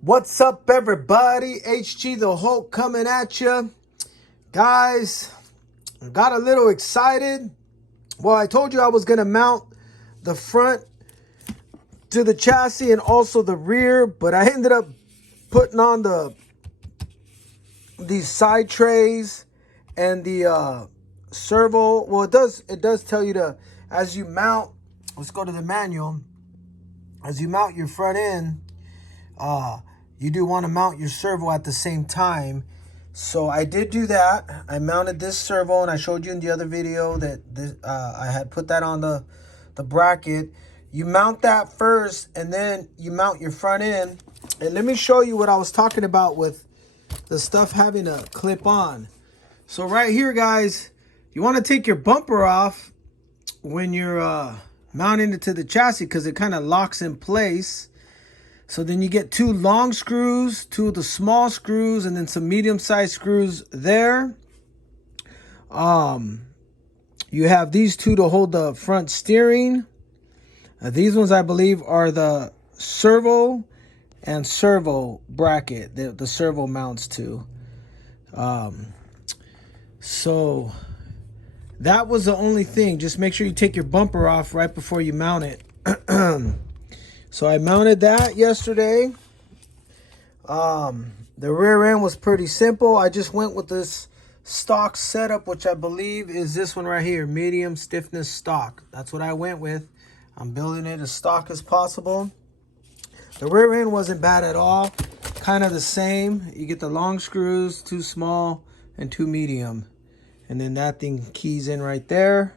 What's up, everybody? HG the Hulk coming at you. Guys, I got a little excited. Well, I told you I was going to mount the front to the chassis and also the rear, but I ended up putting on these side trays and the servo. Well, it does tell you to, as you mount, let's go to the manual. As you mount your front end, you do want to mount your servo at the same time. So I did do that. I mounted this servo, and I showed you in the other video that I had put that on the bracket. You mount that first, and then you mount your front end. And let me show you what I was talking about with the stuff having a clip on. So right here, guys, you want to take your bumper off when you're mounting it to the chassis, because it kind of locks in place. So then you get two long screws, two of the small screws, and then some medium-sized screws there. You have these two to hold the front steering. These ones, I believe, are the servo and servo bracket, the servo mounts to. So that was the only thing. Just make sure you take your bumper off right before you mount it. So I mounted that yesterday. The rear end was pretty simple. I just went with this stock setup, which I believe is this one right here, medium stiffness stock. That's what I went with. I'm building it as stock as possible. The rear end wasn't bad at all. Kind of the same. You get the long screws, two small and two medium. And then that thing keys in right there.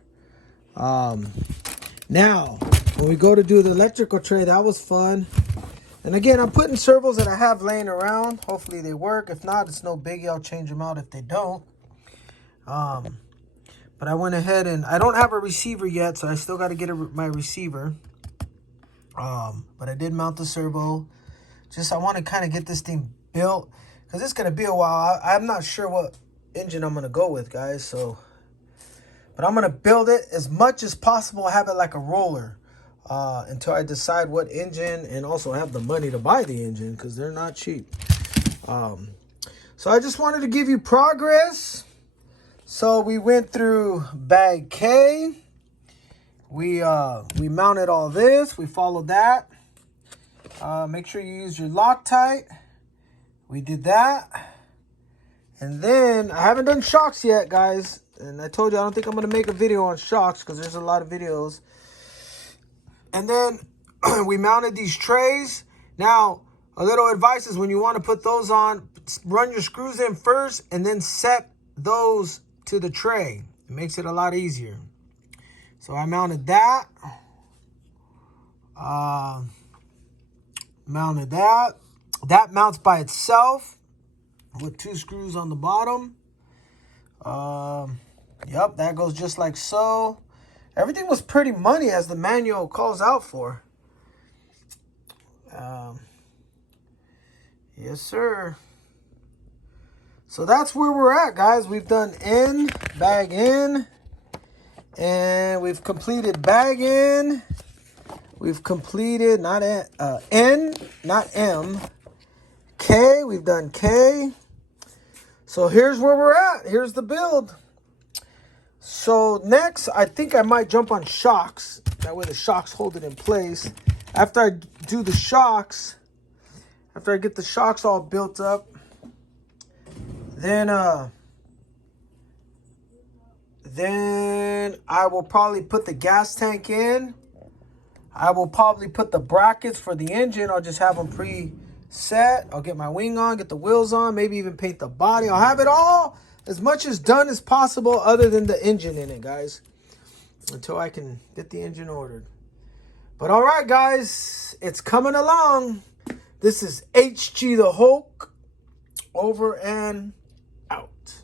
Now, when we go to do the electrical tray, that was fun. And again, I'm putting servos that I have laying around. Hopefully they work. If not, it's no biggie. I'll change them out if they don't. But I went ahead and I don't have a receiver yet, so I still got to get my receiver. But I did mount the servo. Just I want to kind of get this thing built, because it's going to be a while. I'm not sure what engine I'm going to go with, guys. But I'm going to build it as much as possible. Have it like a roller until I decide what engine, and also have the money to buy the engine, because they're not cheap. So I just wanted to give you progress. So we went through bag K. We mounted all this. We followed that. Make sure you use your Loctite. We did that. And then I haven't done shocks yet, guys. And I told you I don't think I'm going to make a video on shocks, because there's a lot of videos. And then we mounted these trays. Now, a little advice is when you want to put those on, run your screws in first and then set those to the tray. It makes it a lot easier. So I mounted that. Mounted that. That mounts by itself with two screws on the bottom. Yep, that goes just like so. Everything was pretty money, as the manual calls out for. Yes, sir. So that's where we're at, guys. We've done N, bag in, and we've completed bag in. We've completed not N, not M, K. We've done K. So here's where we're at. Here's the build. So next, I think I might jump on shocks. That way the shocks hold it in place. After I do the shocks, after I get the shocks all built up, then I will probably put the gas tank in. I will probably put the brackets for the engine. I'll just have them preset. I'll get my wing on, get the wheels on, maybe even paint the body. I'll have it all as much as done as possible, other than the engine in it, guys, until I can get the engine ordered. But all right, guys, it's coming along. This is HG the Hulk, over and out.